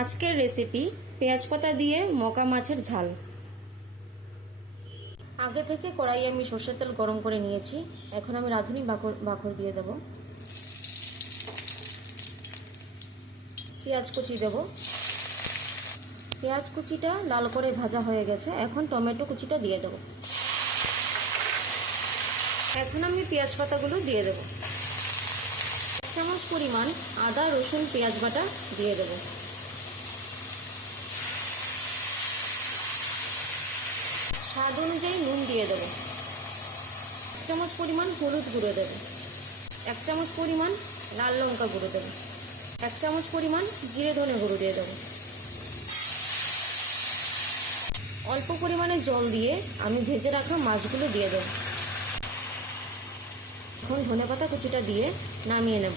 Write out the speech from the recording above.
আজকের রেসিপি পেঁয়াজ পাতা দিয়ে মকা মাছের ঝাল। আগে থেকে কড়াইয়ে আমি সরষের তেল গরম করে নিয়েছি। এখন আমি রাঁধুনি বাকর দিয়ে দেব। পেঁয়াজ কুচি দেব। পেঁয়াজ কুচিটা লাল করে ভাজা হয়ে গেছে। এখন টমেটো কুচিটা দিয়ে দেব। এখন আমি পেঁয়াজ পাতাগুলো দিয়ে দেব। 1 চামচ পরিমাণ আদা রসুন পেঁয়াজ বাটা দিয়ে দেব। স্বাদ অনুযায়ী নুন দিয়ে দেব। 1 চামচ পরিমাণ হলুদ গুঁড়ো দেব। 1 চামচ পরিমাণ লাল লঙ্কা গুঁড়ো দেব। 1 চামচ পরিমাণ জিরে ধনে গুঁড়ো দিয়ে দেব। অল্প পরিমাণে জল দিয়ে আমি ভেজে রাখা মাছগুলো দিয়ে দেব। এখন ধনেপাতা কুচিটা দিয়ে নামিয়ে নেব।